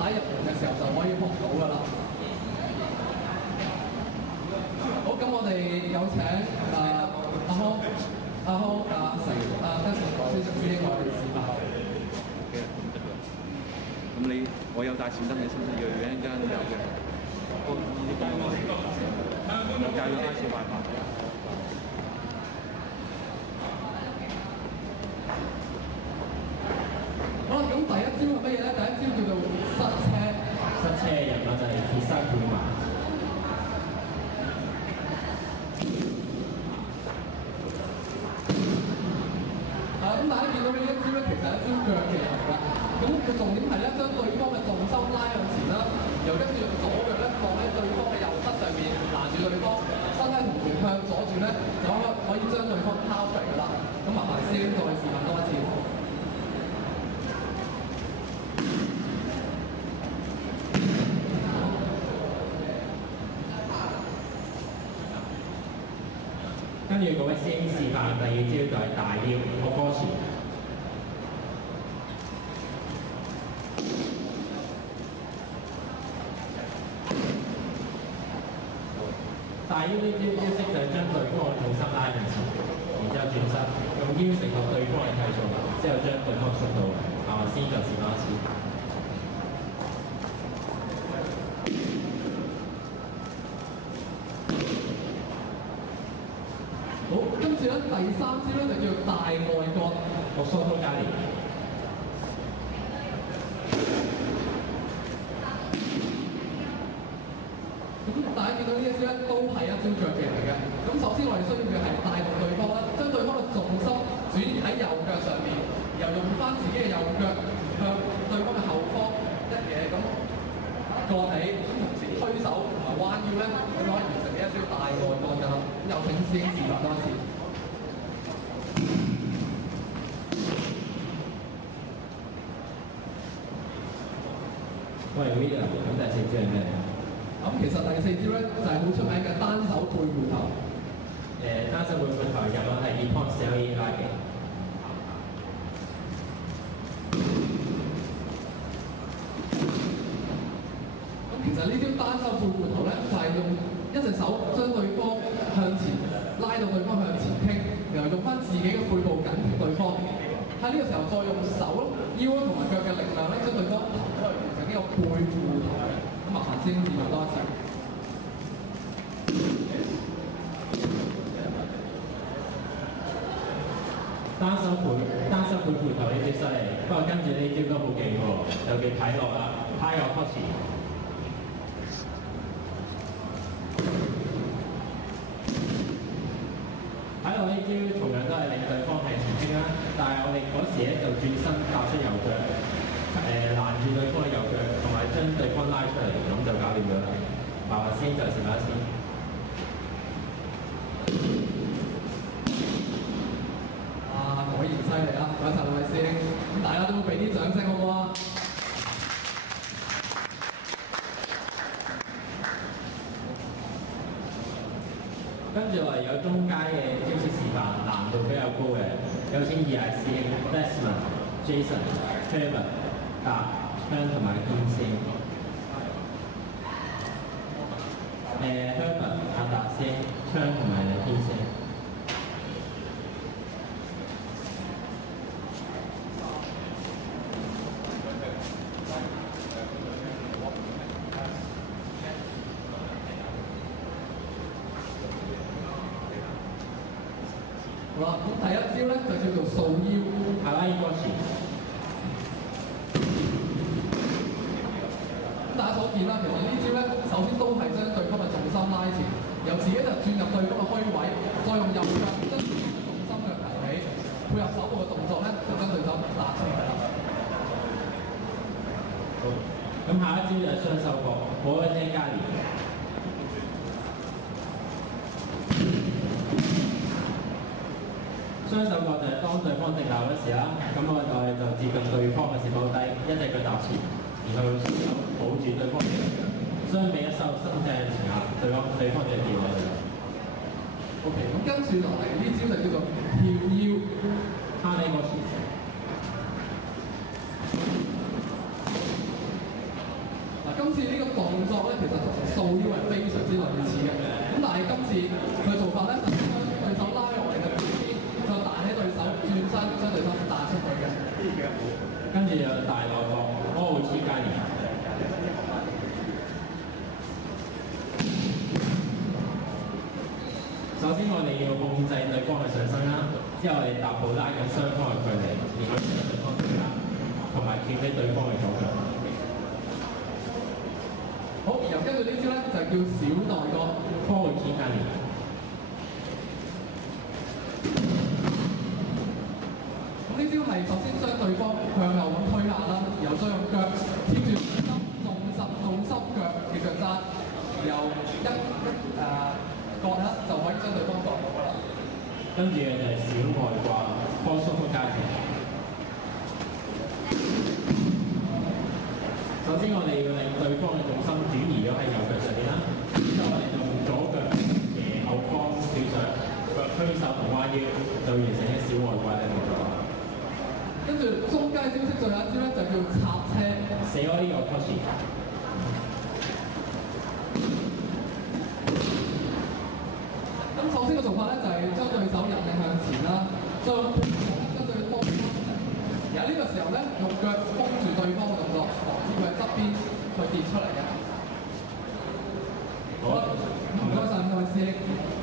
打入門嘅時候就可以學到㗎啦。好，咁我哋有請阿康、阿成、Desmond 先生師兄我哋示範。咁我有帶閃燈，你使唔使要一陣間有嘅？我教咗拉小辦法。好啦，咁第一招係乜嘢咧？第一招叫做塞車。塞車嘅人物就係鐵塞半環。咁大家見到呢一招咧，其實係一招腳技嚟㗎。咁個重點係咧，將對方嘅重心拉向前啦，又跟住用左腳咧放喺對方嘅右膝上面，攔住對方，身體同時向左轉咧，就可以將對方拋出嚟㗎啦。咁麻煩師兄再示範多一次。跟住嗰位師兄示範第二招就係大腰個波前。大腰呢招招式就係將對方嘅重心拉向前，然之後轉身，用腰承托對方嘅體重，之後將對方縮到。麻煩先再示範一次。好，跟住咧第三招咧就叫大外角，個蘇蘇加連。咁大家見到呢一招咧都係一招腳技嚟嘅。咁首先我哋需要嘅係帶動對方啦，將對方嘅重心轉移喺右腳上面，然後用翻自己嘅右腳向對方嘅後方一嘢咁過起，咁同時推手同埋彎腰咧，咁就可以完成呢一招大外角㗎啦。咁有請師兄示範多一次。喂 William，咁第四招係咩？咁其實第四招咧就係好出名嘅單手背負頭。單手背負頭入咗係 Nippon Seoi 拉嘅。咁其實呢招單手背負頭咧，就係用一隻手將對方向前拉到對方向前傾，然後用翻自己嘅背部緊貼對方。喺呢個時候再用手、腰同埋腳嘅力量咧，將對方抬出去，完成呢個背負頭。咁麻煩師兄示範多一次。單手背負頭呢招犀利，不過跟住呢招都好勁喎，就叫睇落啦，派有 touch。睇落呢招同樣都係令對方係前傾啦，但係我哋嗰時咧就轉身踏出右腳，攔住對方嘅右腳，同埋將對方拉出嚟，咁就搞掂咗啦。麻煩先再示範一次。果然犀利啊！唔該曬兩位師兄，咁大家都俾啲掌聲好唔好啊？跟住落嚟有中階嘅招式示範，難度比較高嘅，有請二位師兄 Desmond、Jason、Kevin、達、香同埋天師。Kevin、阿達師兄、香同埋天師。好啦，咁第一招咧就叫做掃腰，係啦，應該是。咁大家所見啦，其實呢招咧，首先都係將對方嘅重心拉前，由自己就轉入對方嘅虛位，再用右腳將自己嘅重心腳提起，配合手部嘅動作咧，就將對手打出嚟啦。好，咁下一招就係雙手角，火車加連。雙手角就係當對方直立嗰時啦，咁我哋就接近對方嘅時踎低，一隻腳踏前，然後雙手抱住對方嘅腳，雙臂一收，身體向前壓，對方就掉落去啦。OK， 咁跟住落嚟呢招就叫做跳腰，哈利波士。今次呢個動作咧，其實同掃腰係非常之類似嘅。咁但係今次佢做法咧，就將對手拉落嚟嘅邊邊，就彈起對手，轉身將對手彈出去嘅。跟住就大內角波會黐街連。首先我哋要控制對方嘅上身啦，之後我哋踏步拉緊雙方嘅距離，然後將對方推壓，同埋翹起對方嘅左腳。好，然後跟住呢招咧就叫小內角波會黐街連。咁呢招係首先將對方向後咁推下啦，然後再用腳貼住重心腳嘅腳踭，然後割啦就可以將對方割到㗎啦。跟住就係小外掛波縮嘅階段。首先我哋要令對方嘅重心轉移咗喺右腳上邊啦，之後我哋就用左腳斜後方跳上，腳推手同彎腰，就完成一小外掛嘅動作。跟住中階招式最後一招咧就叫插車，死我呢個 push。咁首先嘅做法咧就係將對手引領向前啦，將對方封住。然後呢個時候咧用腳封住對方嘅動作，防止佢喺側邊去跌出嚟嘅。好啦，唔該晒，各位師兄。